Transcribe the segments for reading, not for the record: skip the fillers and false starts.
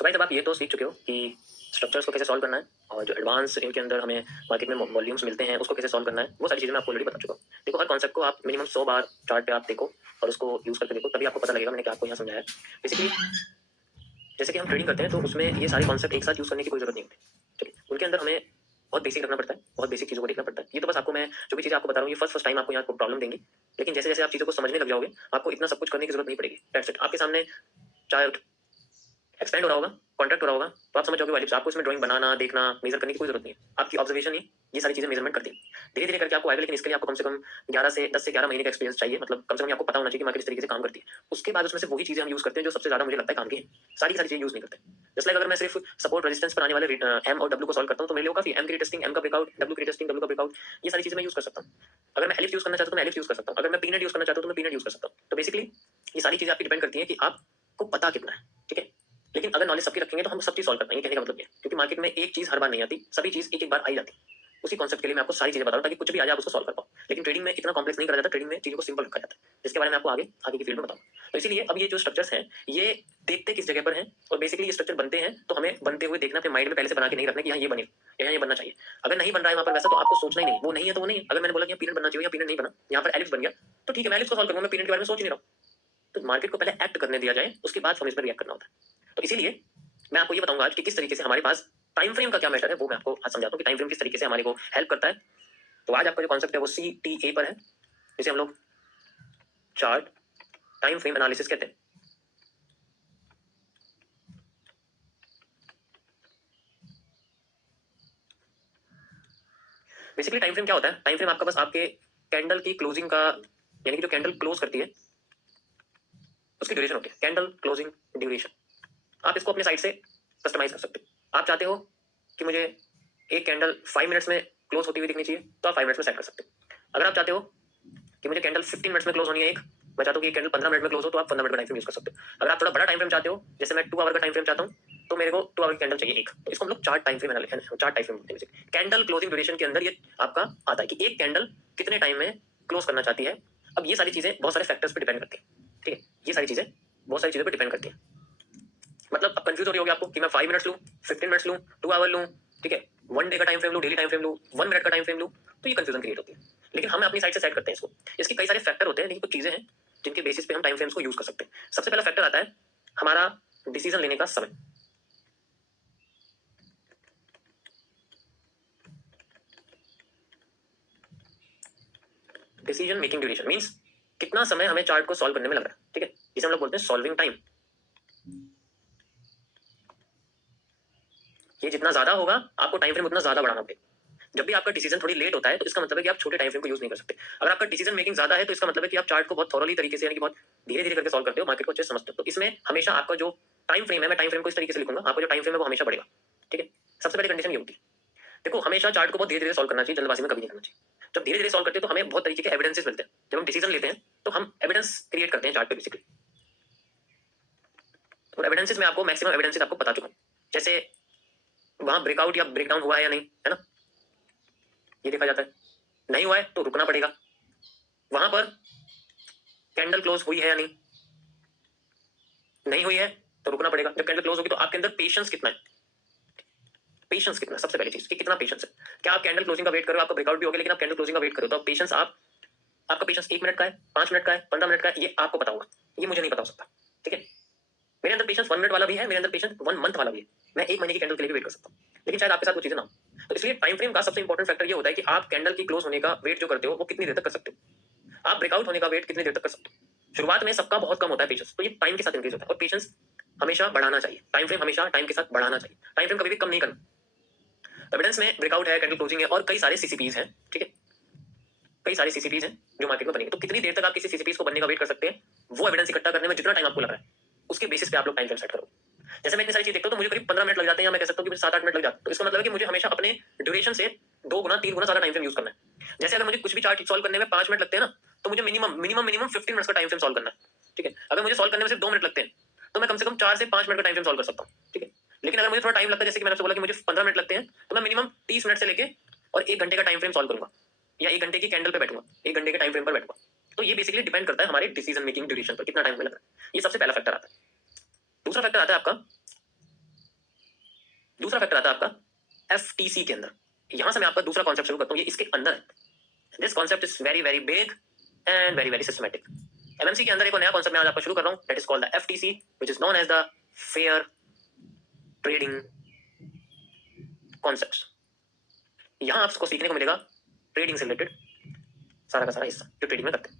सो भाई, जब आप ये तो सीख चुके हो कि स्ट्रक्चर्स को कैसे सॉल्व करना है और जो एडवांस इनके अंदर हमें मार्केट में वॉल्यूम्स मिलते हैं उसको कैसे सॉल्व करना है, वो सारी चीज़ें मैं आपको ऑलरेडी बता चुका हूँ। देखो, हर कॉन्सेप्ट को आप मिनिमम 100 बार चार्ट पे आप देखो और उसको यूज़ करके देखो, तभी आपको पता लगेगा मैंने क्या आपको यहाँ समझाया है। बेसिकली जैसे कि हम ट्रेडिंग करते हैं तो उसमें ये सारे कॉन्सेप्ट एक साथ यूज़ करने की कोई जरूरत नहीं होती। ठीक है, उनके अंदर हमें बहुत बेसिक रखना पड़ता है, बहुत बेसिक चीज़ों को देखना पड़ता है। ये तो बस आपको मैं जो भी चीज़ें आपको बता रहा हूँ, ये फर्स्ट टाइम आपको यहाँ प्रॉब्लम देंगी, लेकिन जैसे जैसे आप चीज़ों को समझने लग जाओगे आपको इतना सब कुछ करने की जरूरत नहीं पड़ेगी। That's it. आपके सामने चाहे एक्सपेंड हो रहा होगा, कॉन्ट्रैक्ट हो रहा होगा, तो आप समझ जाओगे वाइलिप्स। आपको इसमें ड्राइंग बनाना, देखना, मेजर करने की कोई जरूरत नहीं है। आपकी ऑब्जर्वेशन ही ये सारी चीजें मेजरमेंट करती है। धीरे धीरे करके आपको आएगा, लेकिन इसके लिए आपको कम से कम 10 से 11 महीने का एक्सपीरियंस चाहिए। मतलब कम से कम आपको पता होना चाहिए कि मार्केट इस तरीके से काम करती है। उसके बाद उसमें से वही चीजें हम यूज करते हैं जो सबसे ज्यादा मुझे लगता है काम की है। सारी सारी चीजें यूज नहीं करते। जस्ट लाइक अगर मैं सिर्फ सपोर्ट रेजिस्टेंस पर आने वाले एम और डब्ल्यू को सॉल्व करता हूँ तो मेरे लिए काफी एम की टेस्टिंग, एम का ब्रेकआउट, डब्ल्यू की टेस्टिंग, डब्ल्यू का ब्रेकआउट, ये सारी चीजें मैं यूज कर सकता हूँ। अगर मैं एलिफ यूज करना चाहता हूँ तो मैं एलिफ यूज कर सकता हूँ। अगर मैं पीनट यूज करना चाहता हूँ तो मैं पीनट यूज कर सकता हूँ। तो बेसिकली ये सारी चीजें आपकी डिपेंड करती है कि आपको पता कितना है। ठीक है, लेकिन अगर नॉलेज सबकी रखेंगे तो हम सब चीज सॉल्व कर पाएंगे। कहने का मतलब ये है, क्योंकि मार्केट में एक चीज हर बार नहीं आती, सभी चीज एक एक बार आई जाती है। उसी कॉन्सेप्ट के लिए मैं आपको सारी चीजें बता रहा हूँ ताकि कुछ भी आ जाए आप उसको सॉल्व कर पाओ। लेकिन ट्रेडिंग में इतना कॉम्प्लेक्स नहीं करा जाता, ट्रेडिंग में चीजों को सिंपल रखा जाता है, जिसके बारे में आपको आगे आगे की फील्ड में बताऊँ। तो इसीलिए अब ये जो स्ट्रक्चर्स हैं ये देखते किस जगह पर हैं, और बेसिकली ये स्ट्रक्चर बनते हैं तो हमें बनते हुए देखना, अपने माइंड में पहले से बना के नहीं रखना कि यहाँ ये बने या यहाँ ये बनना चाहिए। अगर नहीं बन रहा है वहाँ पर वैसा, तो आपको सोचना ही नहीं, वो नहीं है तो वो नहीं है। अगर मैंने बोला कि पीरियड बनना चाहिए या पीरियड नहीं बना, यहाँ पर एलिप्स बन गया, तो ठीक है, मैं एलिप्स को सॉल्व करूंगा, मैं पीरियड के बारे में सोच ही नहीं रहा हूँ। तो मार्केट को पहले एक्ट करने दिया जाए, उसके बाद हमें इस पर रिएक्ट करना होता है। तो इसीलिए मैं आपको ये बताऊंगा आज कि किस तरीके से हमारे पास टाइम फ्रेम का क्या मैटर है, वो मैं आपको आज समझाता हूँ कि टाइम फ्रेम किस तरीके से हमारे को हेल्प करता है। तो आज आपका जो कॉन्सेप्ट है वो CTA पर है, जिसे हम लोग चार्ट टाइम फ्रेम एनालिसिस कहते हैं। बेसिकली टाइम फ्रेम क्या होता है? टाइम फ्रेम आपका बस आपके कैंडल की क्लोजिंग का, यानी कि जो कैंडल क्लोज करती है उसकी ड्यूरेशन होती है, कैंडल क्लोजिंग ड्यूरेशन। आप इसको अपने साइड से कस्टमाइज कर सकते हो। आप चाहते हो कि मुझे एक कैंडल 5 मिनट्स में क्लोज होती हुई दिखनी चाहिए, तो आप 5 मिनट्स में सेट कर सकते हो। अगर आप चाहते हो कि मुझे कैंडल 15 मिनट्स में क्लोज होनी है एक, मैं चाहता हूँ कि कैंडल 15 मिनट में क्लोज हो, तो आप 15 मिनट का टाइम फ्रेम यूज कर सकते हो। अगर आप थोड़ा बड़ा टाइम फ्रेम चाहते हो, जैसे मैं 2 आवर का टाइम फ्रेम चाहता हूँ, तो मेरे को 2 आवर की कैंडल चाहिए एक, तो इसको हम लोग chart time frame chart time frame बोलते हैं। कैंडल क्लोजिंग ड्यूरेशन के अंदर ये आपका आता है कि एक कैंडल कितने टाइम में क्लोज करना चाहती है। अब ये सारी चीजें बहुत सारे फैक्टर्स पर डिपेंड करती है। ठीक है, ये सारी चीजें बहुत सारी चीजों पर डिपेंड करती है। मतलब अब कंफ्यूज हो रही होगी आपको कि मैं 5 मिनट्स लूं, 15 मिनट्स लूं, 2 आवर लूं, ठीक है, 1 डे का टाइम फ्रेम लूं, डेली टाइम फ्रेम लूं, 1 मिनट का टाइम फ्रेम लूं, तो ये कंफ्यूजन क्रिएट होती है। लेकिन हम अपनी साइड से सेट करते हैं इसको। इसके कई सारे फैक्टर होते हैं, लेकिन कुछ चीजें हैं जिनके बेसिस पे हम टाइम फ्रेम्स को यूज कर सकते हैं। सबसे पहला फैक्टर आता है हमारा डिसीजन लेने का समय। डिसीजन मेकिंग ड्यूरेशन मींस कितना समय हमें चार्ट को सॉल्व करने में लग रहा है। ठीक है, जिसे हम लोग बोलते हैं सॉल्विंग टाइम। ये जितना ज्यादा होगा आपको टाइम फ्रेम उतना ज्यादा बढ़ाना पड़ेगा। जब भी आपका डिसीजन थोड़ी लेट होता है तो इसका मतलब है कि आप छोटे टाइम फ्रेम को यूज नहीं कर सकते। अगर आपका डिसीजन मेकिंग ज्यादा है तो इसका मतलब है कि आप चार्ट को बहुत थॉरली तरीके से, यानी कि बहुत धीरे धीरे करके सॉल्व करते हो, मार्केट को अच्छे से समझते हो। तो इसमें हमेशा आपका जो टाइम फ्रेम है, मैं टाइम फ्रेम को इस तरीके से लिखूंगा, आपका जो टाइम फ्रेम है वो हमेशा बढ़ेगा। ठीक है, सबसे पहली कंडीशन ये होती है। देखो, हमेशा चार्ट को बहुत धीरे धीरे सॉल्व करना चाहिए, जल्दबाजी में कभी नहीं करना चाहिए। जब धीरे धीरे सॉल्व करते हैं तो हमें बहुत तरीके के एविडेंसेस मिलते हैं। जब हम डिसीजन लेते हैं तो हम एविडेंस क्रिएट करते हैं चार्ट पे बेसिकली। और एविडेंसेस में आपको मैक्सिमम एविडेंसेस आपको बता चुका हूं, जैसे वहां ब्रेकआउट या ब्रेकडाउन हुआ है या नहीं, है ना, ये देखा जाता है। नहीं हुआ है तो रुकना पड़ेगा। वहां पर कैंडल क्लोज हुई है या नहीं, नहीं हुई है तो रुकना पड़ेगा। जब कैंडल क्लोज होगी तो आपके अंदर पेशेंस कितना है, पेशेंस कितना, सबसे पहली चीज कि कितना पेशेंस है। क्या आप कैंडल क्लोजिंग का वेट करो, आपका ब्रेकआउट भी हो गया लेकिन आप कैंडल क्लोजिंग का वेट करो, तो आप पेशेंस, आपका पेशेंस 1 मिनट का है, 5 मिनट का है, 15 मिनट का है, ये आपको पता होगा, ये मुझे नहीं पता हो सकता। ठीक है, मेरे अंदर पेशेंस 1 मिनट वाला भी है, मेरे अंदर पेशेंस 1 मंथ वाला भी है, मैं 1 महीने की कैंडल के लिए भी वेट कर सकता हूँ, लेकिन शायद आपके साथ वो चीजें ना हो। तो इसलिए टाइम फ्रेम का सबसे इंपॉर्टेंट फैक्टर ये होता है कि आप कैंडल की क्लोज होने का वेट जो करते हो वो कितनी देर तक कर सकते हो, आप ब्रेकआउट होने का वेट कितनी देर तक कर सकते हो। शुरुआत में सबका बहुत कम होता है पेशेंस, तो ये टाइम के साथ इंक्रीज होता है। और पेशेंस हमेशा बढ़ाना चाहिए, टाइम फ्रेम हमेशा टाइम के साथ बढ़ाना चाहिए, टाइम फ्रेम कभी भी कम नहीं करना। एविडेंस में ब्रेकआउट है, कैंडल क्लोजिंग है, और कई सारे सीसीपीज हैं। ठीक है, कई सारे सीसीपीज हैं जो मार्केट में बनेंगे। तो कितनी देर तक आप किसी सीसीपीज को बनने का वेट कर सकते हैं, वो एविडेंस इकट्ठा करने में जितना टाइम आपको लग रहा है उसके बेसिस पे आप लोग टाइम फ्रेम सेट करो। जैसे मैं इतनी सारी चीज देखता हूँ तो मुझे करीब 15 मिनट लग जाते हैं, या मैं कह सकता हूँ कि मुझे 7-8 मिनट लग जाते हैं। तो इसका मतलब है कि मुझे हमेशा अपने ड्यूरेशन से 2 गुना 3 गुना ज्यादा टाइम फ्रेम यूज करना है। जैसे अगर मुझे कुछ भी चार्ट सॉल्व करने में 5 मिनट लगते हैं ना, तो मुझे मिनिमम 15 मिनट्स का टाइम फ्रेम सॉल्व करना है। ठीक है, अगर मुझे सॉल्व करने में सिर्फ 2 मिनट लगते हैं तो मैं कम से कम 4 से 5 मिनट का टाइम फ्रेम सॉल्व कर सकता हूँ। ठीक है, लेकिन अगर मुझे थोड़ा टाइम लगता है, जैसे कि मैंने आपसे बोला कि मुझे 15 मिनट लगते हैं, तो मैं मिनिमम 30 मिनट से लेके और 1 घंटे का टाइम फ्रेम सॉल्व करूंगा, या 1 घंटे की कैंडल पे बैठूंगा, 1 घंटे के टाइम फ्रेम पर बैठूंगा। तो ये बेसिकली डिपेंड करता है हमारे डिसीजन मेकिंग ड्यूरेशन पर, कितना टाइम लग रहा है। ये सबसे पहला फैक्टर आता है। दूसरा फैक्टर आता है आपका दूसरा फैक्टर आता है आपका FTC के अंदर। यहां से मैं आपका दूसरा कॉन्सेप्ट शुरू करता हूं, ये इसके अंदर है। This concept is very very big and very very systematic. MMC के अंदर एक नया कॉन्सेप्ट मैं आज आपको शुरू कर रहा हूं, that is called the FTC, which is known as the fair trading concepts. यहां आपको सीखने को मिलेगा ट्रेडिंग से रिलेटेड सारा का सारा हिस्सा जो ट्रेडिंग में करते हैं।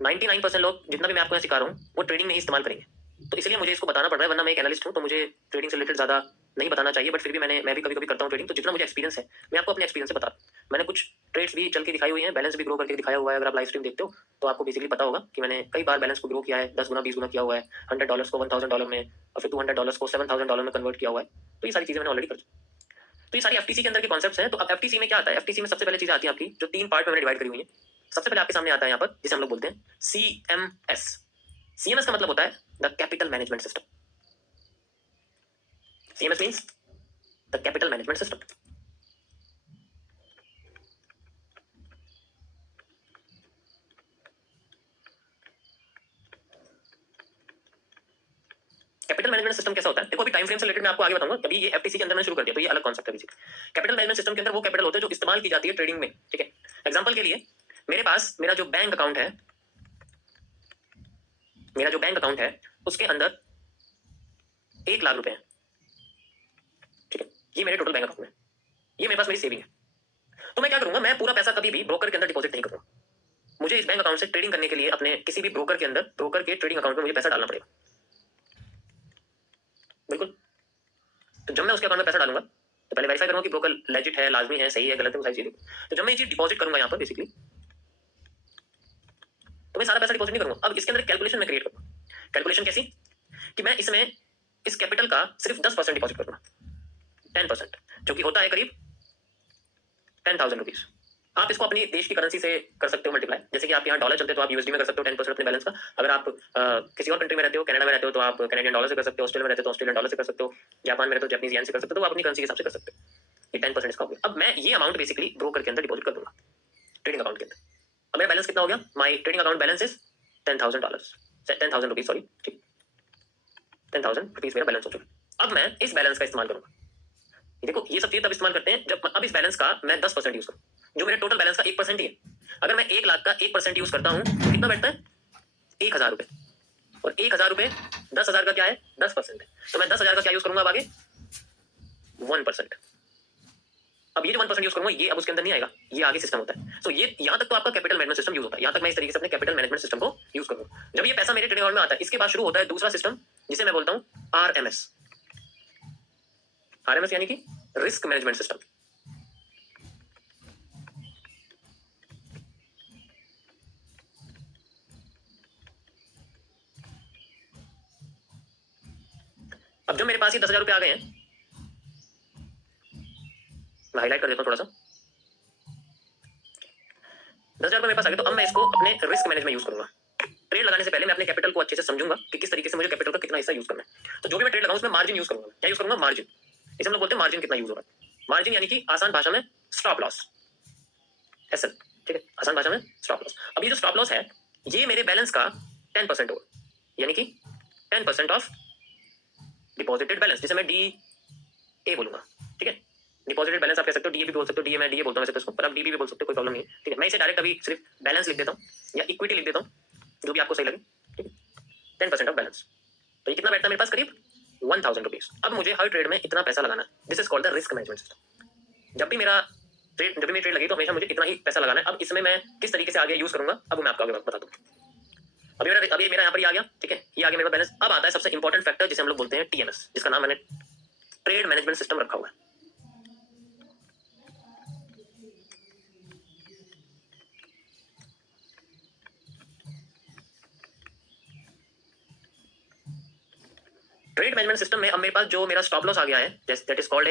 99% लोग जितना भी मैं आपको यहाँ सिखा रहा हूँ वो ट्रेडिंग में ही इस्तेमाल करेंगे, तो इसलिए मुझे इसको बताना पड़ रहा है, वरना मैं एक एनालिस्ट हूँ तो मुझे ट्रेडिंग से रिलेटेड ज़्यादा नहीं बताना चाहिए, बट फिर भी मैं भी कभी कभी करता हूँ ट्रेडिंग, तो जितना मुझे एक्सपीरियंस है मैं आपको अपने एक्सपीरियंस से बता रहा हूँ। मैंने कुछ ट्रेड्स भी चल के दिखाई हुई हैं, बैलेंस भी ग्रो करके दिखाया हुआ है। अगर आप लाइव स्ट्रीम देखते हो तो आपको बेसिकली पता होगा कि मैंने कई बार बैलेंस को ग्रो किया है, 10 गुना 20 गुना किया हुआ है, $100 को $1000 में, और फिर $200 को $7000 में कन्वर्ट किया हुआ है। तो ये सारी चीज़ें मैंने ऑलरेडी कर चुकी। तो ये सारी FTC के अंदर के कॉन्सेप्ट्स हैं। तो अब FTC में क्या आता है? FTC में सबसे पहले चीज़ आती है आपकी, जो 3 पार्ट में मैंने डिवाइड करी हुई है। सबसे पहले आपके सामने आता है यहाँ पर, जिसे हम लोग बोलते हैं CMS। CMS का मतलब होता है the capital management system. CMS means the capital management system. Capital management system कैसा होता है? देखो अभी टाइम फ्रेम से रिलेटेड मैं आपको आगे बताऊंगा। अभी ये FTC के अंदर मैंने शुरू कर दिया, तो ये अलग कॉन्सेप्ट है बेसिकली। कैपिटल मैनेजमेंट सिस्टम के अंदर वो कैपिटल होते हैं जो इस्तेमाल की जाती है ट्रेडिंग में, ठीक है। एग्जांपल के लिए मेरे पास मेरा जो बैंक अकाउंट है उसके अंदर 1 लाख रुपए हैं, ठीक है। ये मेरे टोटल बैंक अकाउंट में, ये मेरे पास मेरी सेविंग है। तो मैं क्या करूंगा, मैं पूरा पैसा कभी भी ब्रोकर के अंदर डिपॉजिट नहीं करूंगा। मुझे इस बैंक अकाउंट से ट्रेडिंग करने के लिए अपने किसी भी ब्रोकर के अंदर, ब्रोकर के ट्रेडिंग अकाउंट में मुझे पैसा डालना पड़ेगा, बिल्कुल। तो जब मैं उसके अकाउंट में पैसा डालूंगा तो पहले वेरीफाई करूंगा कि ब्रोकर लेजिट है, लाजमी है, सही है, गलत है, वो सारी चीजें। तो जब मैं ये चीज डिपॉजिट करूंगा यहाँ पर बेसिकली, तो मैं सारा पैसा डिपॉजिट नहीं करूंगा। अब इसके अंदर कैलकुलेशन में क्रिएट करूंगा। कैलकुलेशन कैसी कि मैं इसमें इस कैपिटल का सिर्फ 10% डिपॉजिट करूंगा, 10%, जो कि होता है करीब 10,000 रुपीज। आप इसको अपनी देश की करेंसी से कर सकते हो मल्टीप्लाई। जैसे कि आप यहाँ डॉलर चलते हो तो आप USD में कर सकते हो 10% अपने बैलेंस का। अगर आप किसी और कंट्री में रहते हो, कनाडा में रहते हो, तो आप कैनेडियन डॉलर से कर सकते हो। ऑस्ट्रेलिया में रहते हो तो ऑस्ट्रेलियन डॉलर से कर सकते हो। जापान में रहते हो जापानीज येन से कर सकते हो। तो आप अपनी करेंसी के हिसाब से कर सकते हो। ये 10% इसका हो गया। अब मैं ये अमाउंट बेसिकली ब्रोकर के अंदर डिपॉजिट कर दूंगा, ट्रेडिंग अकाउंट के अंदर। अब मेरा बैलेंस कितना हो गया? My trading account balance is $10,000, 10,000 rupees, sorry, ठीक, 10,000 रुपीज मेरा बैलेंस हो चुका। अब मैं इस बैलेंस का इस्तेमाल करूंगा। देखो ये सब चीज तब इस्तेमाल करते हैं जब अब इस बैलेंस का मैं 10% यूज करूं, जो मेरे टोटल बैलेंस का 1% ही है। अगर मैं 1 लाख का 1% यूज करता हूं तो कितना बैठता है? 1,000 रुपए। और 1,000 रुपए 10,000 का क्या है? 10% है। तो मैं 10,000 का क्या यूज करूंगा अब आगे? 1%। अब ये जो 1% यूज करूंगा ये अब उसके अंदर नहीं आएगा, ये आगे सिस्टम होता है। तो ये यहां तक तो आपका कैपिटल मैनेजमेंट सिस्टम यूज होता है। यहां तक मैं इस तरीके से अपने कैपिटल मैनेजमेंट सिस्टम को यूज करूंगा। जब ये पैसा मेरे ट्रेडिंग अकाउंट में आता है, इसके बाद शुरू होता है दूसरा सिस्टम, जिसे मैं बोलता हूं RMS। RMS यानी कि रिस्क मैनेजमेंट सिस्टम। अब जो मेरे पास ये 10,000 रुपए आ गए हैं, मैं हाईलाइट कर देता हूँ थोड़ा सा। 10,000 रुपए मेरे पास आ गए, तो अब मैं इसको अपने रिस्क मैनेजमेंट यूज करूंगा। ट्रेड लगाने से पहले मैं अपने कैपिटल को अच्छे से समझूंगा कि किस तरीके से मुझे कैपिटल का कितना हिस्सा यूज करना है। तो जो भी मैं ट्रेड लगाऊं उसमें मार्जिन यूज करूंगा। क्या यूज करूंगा? मार्जिन। इसे हम लोग बोलते हैं मार्जिन कितना यूज हो रहा है। मार्जिन यानी कि आसान भाषा में स्टॉप लॉस, SL, ठीक है, आसान भाषा में स्टॉप लॉस। अब ये जो स्टॉप लॉस है ये मेरे बैलेंस का 10% होगा, यानी कि 10% ऑफ डिपॉजिटेड बैलेंस, जिसे मैं DA बोलूंगा, ठीक है। डिपॉजिटेड बैलेंस आप कह सकते हो, DA भी बोल सकते हो, DA मैं DA बोलता हूं वैसे तो इसको, पर आप DB भी बोल सकते हो, कोई प्रॉब्लम नहीं है, ठीक है। मैं इसे डायरेक्ट अभी सिर्फ बैलेंस लिख देता हूं या इक्विटी लिख देता हूं, जो भी आपको सही लगे, ठीक है। 10% ऑफ बैलेंस, तो ये कितना बैठता है मेरे पास? करीब 1,000 रुपीज। अब मुझे हर ट्रेड में इतना पैसा लगाना है। This is called the risk management system. जब भी मेरी ट्रेड लगी तो हमेशा मुझे इतना ही पैसा लगाना है। अब इसमें मैं किस तरीके से आगे यूज करूंगा अब मैं आपको आगे बता दूं। अभी मेरा यहाँ पर ये आ गया, ठीक है, ये आगे मेरा बैलेंस। अब आता है सबसे इंपॉर्टेंट फैक्टर जिसे हम लोग बोलते हैं TMS, जिसका नाम मैंने ट्रेड मैनेजमेंट सिस्टम रखा हुआ है। ट्रेड मैनेजमेंट सिस्टम में अब मेरे पास जो मेरा स्टॉप लॉस आ गया है, that is called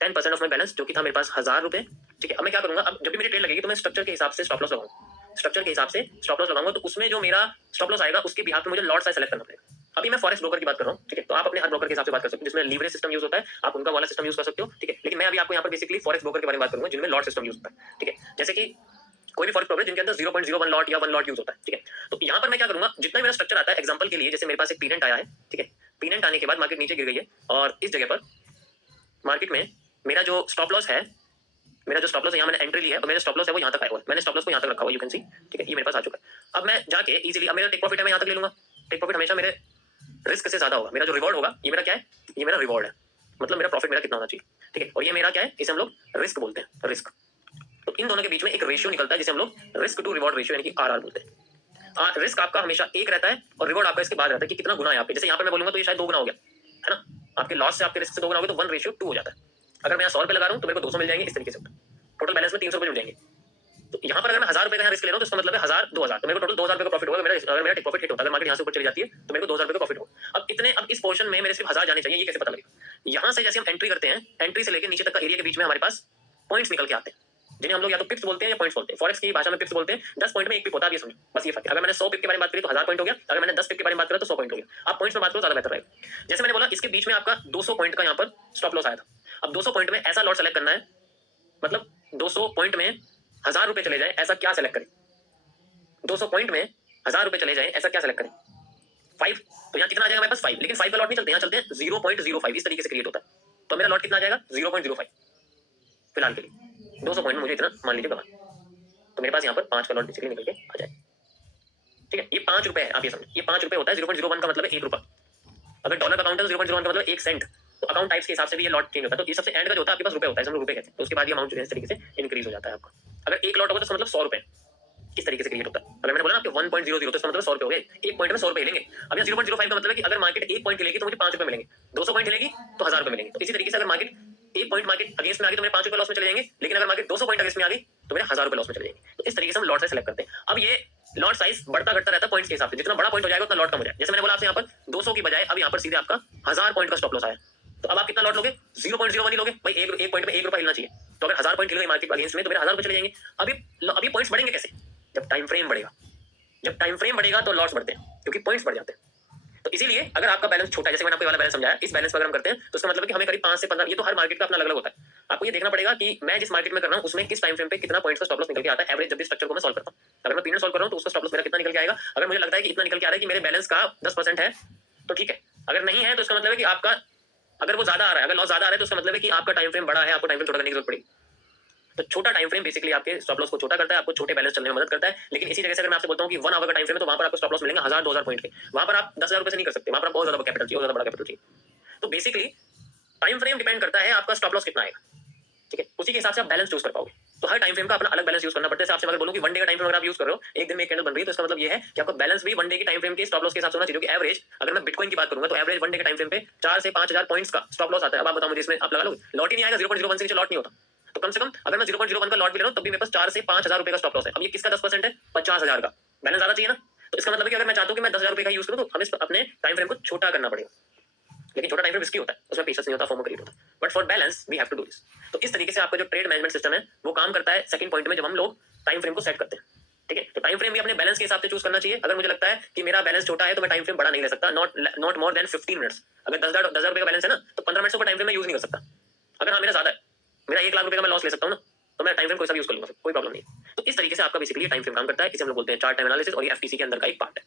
10% of my balance, जो कि था मेरे पास 1,000 रुपए, ठीक है। अब मैं क्या करूंगा, अब जब भी मेरी ट्रेड लगेगी तो मैं स्ट्रक्चर के हिसाब से स्टॉप लॉस लगाऊंगा। स्ट्रक्चर के हिसाब से स्टॉप लॉस लगाऊंगा, तो उसमें जो मेरा स्टॉप लॉस आएगा उसके बिहाफ पे मुझे लॉट साइज सेलेक्ट करना पड़ेगा। अभी मैं फॉरेक्स ब्रोकर की बात कर रहा हूँ, ठीक है। तो आप अपने हर ब्रोकर के हिसाब से बात कर सकते हो, जिसमें लीवरेज सिस्टम यूज होता है, आप उनका वाला सिस्टम यूज कर सकते हो, ठीक है। लेकिन मैं अभी आपको यहाँ पर बेसिकली फॉरेक्स ब्रोकर के बारे में बात करूंगा जिनमें लॉट सिस्टम यूज होता है, ठीक है। जैसे कि कोई भी फॉरेक्स ब्रोकर जिनके अंदर 0.01 लॉट या 1 लॉट यूज होता है, ठीक है। तो यहाँ पर मैं क्या करूंगा, जितना मेरा स्ट्रक्चर आता है, एग्जांपल के लिए जैसे मेरे पास एक पीरेंट आया है, ठीक है, पीनेंट आने के बाद मार्केट नीचे गिर गई है और इस जगह पर मार्केट में मेरा जो स्टॉप लॉस है, यहाँ मैंने एंट्री ली है और मेरा स्टॉप लॉस है वो यहाँ तक आया हुआ है। मैंने स्टॉप लॉस को यहाँ तक रखा हुआ, यू कैन सी, ठीक है, ये मेरे पास आ चुका है। अब मैं जाके इजीली, अब मेरा टेक प्रॉफिट है, मैं यहाँ तक ले लूंगा। टेक प्रॉफिट हमेशा मेरे रिस्क से ज्यादा होगा। मेरा जो रिवॉर्ड होगा, ये मेरा क्या है, ये मेरा रिवॉर्ड है, मतलब मेरा प्रॉफिट मेरा कितना होना चाहिए, ठीक है। और ये मेरा क्या है, इसे हम लोग रिस्क बोलते हैं, रिस्क। तो इन दोनों के बीच में एक रेशियो निकलता है जिसे हम लोग रिस्क टू रिवॉर्ड रेशियो यानी कि आरआर बोलते हैं। रिस्क आपका हमेशा एक रहता है और रिवॉर्ड आपका इसके बाद रहता है कि कितना गुना है आपके। जैसे यहाँ पर मैं बोलूंगा तो ये शायद 2 गुना हो गया, है ना। आपके लॉस से आपके रिस्क से 2 गुना हो गया तो 1:2 हो जाता है। अगर मैं 100 रुपए लगा रहा हूँ तो मेरे को 200 मिल जाएंगे, इस तरीके से टोटल बैलेंस में 300 रुपए मिल जाएंगे। तो यहाँ पर अगर मैं 1000 रुपए का यहाँ रिस्क ले रहा हूँ तो इसका मतलब है 1000 2000, तो मेरे को टोटल 2000 रुपए का प्रॉफिट होगा। अगर मेरा टेक प्रॉफिट हिट होता है, अगर मार्केट यहाँ से ऊपर चली जाती है तो मेरे को 2000 रुपए का प्रॉफिट होगा। अब इस पोर्शन में मेरे सिर्फ 1000 जाने चाहिए, ये कैसे पता लगेगा। यहाँ से जैसे हम एंट्री करते हैं, एंट्री से लेकर नीचे तक का एरिया के बीच में हमारे पास पॉइंट्स निकल के आते हैं, जिन्हें हम लोग या तो पिप्स बोलते हैं या पॉइंट्स बोलते हैं। फॉरेक्स की भाषा में पिप्स बोलते हैं। 10 पॉइंट में एक पिप होता है, ये समझो, बस ये फर्क है। अगर मैंने 100 पिप के बारे में बात करी तो 1000 पॉइंट हो गया, अगर मैंने 10 पिप के बारे में बात करा तो 100 पॉइंट हो गया। आप पॉइंट्स में बात करो, ज्यादा बेहतर रहेगा। जैसे मैंने बोला, इसके बीच में आपका 200 पॉइंट का यहाँ पर स्टॉप लॉस आया था। अब 200 पॉइंट में ऐसा लॉट सेलेक्ट करना है, मतलब 200 पॉइंट में 1000 रुपए चले जाए, ऐसा क्या सेलेक्ट करें। 200 पॉइंट में 1000 रुपए चले जाए, ऐसा क्या सेलेक्ट करें। 5, तो यहाँ कितना आ जाएगा मेरे पास 5, लेकिन 5 का लॉट नहीं चलते, यहाँ चलते हैं 0.05, इस तरीके से क्रिएट होता है। तो मेरा लॉट कितना आ जाएगा 0.05 फिलहाल के लिए। 200 पॉइंट में मुझे इतना मान लीजिए कमा, तो मेरे पास यहाँ पर 5 का लॉट बेसिकली निकल के आ जाए, ठीक है। ये 5 रुपए है, आप ये समझो, ये 5 रुपए होता है। 0.01 का मतलब है 1 रुपया। अगर डॉलर का अकाउंट है तो 0.01 का मतलब 1 सेंट। तो अकाउंट टाइप्स के हिसाब से भी ये लॉट चेंज होता है। तो ये सबसे एंड का जो होता है आपके पास रुपए होता है, हम लोग रुपए कहते हैं। तो उसके बाद ये अमाउंट जो है इस तरीके से इंक्रीज हो जाता है आपका। अगर एक लॉट होगा तो इसका मतलब 100 रुपए इस तरीके से क्रिएट होता है। अगर मैंने बोला ना आपके 1.00 तो इसका मतलब 100 रुपए हो गए। एक पॉइंट में 100 रुपए लेंगे। अब यहाँ 0.05 का मतलब है कि अगर मार्केट 1 पॉइंट लेगी तो मुझे 5 रुपए मिलेंगे, 200 पॉइंट लेगी तो 1000 रुपए मिलेंगे। तो इसी तरीके से अगर मार्केट 1 पॉइंट मार्केट अगेंस्ट में आ गई तो मेरे 5 रुपए लॉस में चले जाएंगे, लेकिन अगर मार्केट 200 पॉइंट अगेंस्ट में आ गई तो मेरे 1000 रुपए लॉस में चले जाएंगे। तो इस तरीके से हम लॉट साइज सेलेक्ट करते हैं। अब ये लॉट साइज बढ़ता घटता रहता है पॉइंट्स के हिसाब से। जितना बड़ा पॉइंट हो जाएगा उतना लॉट कम हो जाएगा। जैसे मैंने बोला आपसे यहाँ पर 200 की बजाय अब यहाँ पर सीधे आपका 1000 पॉइंट का स्टॉप लॉस आया, तो अब आप कितना लॉट लोगे 0.01 ही लोगे भाई। एक पॉइंट में 1 रुपया हिलना चाहिए। तो अगर 1000 पॉइंट हिल गई मार्केट अगेंस्ट में तो मेरे 1000 रुपए चले जाएंगे। अभी पॉइंट्स बढ़ेंगे कैसे, जब टाइम फ्रेम बढ़ेगा। जब टाइम फ्रेम बढ़ेगा तो लॉट्स बढ़ते हैं, क्योंकि पॉइंट्स बढ़ जाते हैं। तो इसीलिए अगर आपका बैलेंस छोटा है, जैसे मैंने आपको वाला बैलेंस समझाया, इस बैलेंस पर अगर हम करते हैं तो इसका मतलब है कि हमें करीब 5 से 15, ये तो हर मार्केट का अपना अलग अलग होता है। आपको ये देखना पड़ेगा कि मैं जिस मार्केट में कर रहा हूँ उसमें किस टाइम फ्रेम पे कितना पॉइंट्स का स्टॉप लॉस निकल के आता है एवरेज, जब भी स्ट्रक्चर को मैं सॉल्व करता हूँ। अगर मैं पीरियड सॉल्व कर रहा हूँ तो उसका स्टॉप लॉस मेरा कितना निकल के आएगा। अगर मुझे लगता है कि इतना निकल के आ रहा है कि मेरे बैलेंस का 10% है तो ठीक है, अगर नहीं है तो इसका मतलब है कि आपका, अगर वो ज्यादा आ रहा है, अगर लॉस ज्यादा आ रहा है तो उसका मतलब है कि आपका टाइम फ्रेम बड़ा है, आपको टाइम फ्रेम छोटा करने की जरूरत पड़ेगी। तो छोटा टाइम फ्रेम बेसिकली आपके स्टॉप लॉस को छोटा करता है, आपको छोटे बैलेंस चलने में मदद करता है। लेकिन इसी जगह से अगर मैं आपसे बोलता हूँ कि 1 आवर का टाइम फ्रेम है तो वहां पर आपको स्टॉप लॉस मिलेंगे 1000-2000 पॉइंट के। वहां पर आप 10,000 रुपए से नहीं कर सकते, वहां पर आप बहुत ज्यादा कैपिटल चाहिए, बहुत ज्यादा बड़ा कैपिटल चाहिए। तो बेसिकली टाइम फ्रेम डिपेंड करता है आपका स्टॉप लॉस कितना आएगा, ठीक है। उसी के हिसाब से आप बैलेंस चूज कर पाओगे। तो हर टाइम फ्रेम का अपना अलग बैलेंस यूज करना पड़ता है। आपसे अगर बोलूं कि 1 डे का टाइम फ्रेम अगर आप यूज कर रहे हो, एक दिन में एक कैंडल बन रही है, तो इसका मतलब ये है कि आपका बैलेंस भी 1 डे के टाइम फ्रेम के स्टॉप लॉस के हिसाब से होना चाहिए। क्योंकि एवरेज, अगर मैं बिटकॉइन की बात करूंगा तो एवरेज 1 डे के टाइम फ्रेम पे 4 से 5000 पॉइंट्स का स्टॉप लॉस आता है। अब आप बताओ मुझे, इसमें आप लगा लोगे, लॉट ही नहीं आएगा, 0.01 से नीचे लॉट नहीं होता। तो कम से कम अगर मैं 0.01 का लॉट भी ले रहा हूं तब भी मेरे पास 4 से 5000 रुपए का स्टॉप लॉस है। अब ये किसका 10% है, 50,000 का। बैलेंस ज्यादा चाहिए ना, तो इसका मतलब है कि अगर मैं चाहता हूं कि मैं 10,000 रुपए का यूज करूं तो हमें अपने टाइम फ्रेम को छोटा करना पड़ेगा। लेकिन छोटा टाइम फ्रेम रिस्की होता है, उसमें पेशेंस नहीं होता, फॉर्मो क्रिएट होता है। But for balance we have to do this. तो इस तरीके से आपका जो ट्रेड मैनेजमेंट सिस्टम है वो काम करता है सेकंड पॉइंट में, जब हम लोग टाइम फ्रेम को सेट करते हैं, ठीक है। तो टाइम फ्रेम भी अपने बैलेंस के हिसाब से चूज करना चाहिए। अगर मुझे लगता है कि मेरा बैलेंस छोटा है तो मैं टाइम फ्रेम बड़ा नहीं ले सकता, नॉट मोर देन 15 मिनट्स। अगर 10,000 रुपए का बैलेंस है ना तो 15 मिनट से ऊपर टाइम फ्रेम में यूज नहीं कर सकता। अगर हाँ मेरा ज्यादा है, मेरा 1 लाख रुपए का मैं लॉस ले सकता हूँ ना, तो मैं टाइम फ्रेम कोई सा भी यूज कर लूंगा, कोई प्रॉब्लम नहीं है। तो इस तरीके से आपका बेसिकली टाइम फ्रेम काम करता है। इसे हम लोग बोलते हैं चार्ट टाइम एनालिसिस, और ये एफटीसी के अंदर का एक पार्ट है।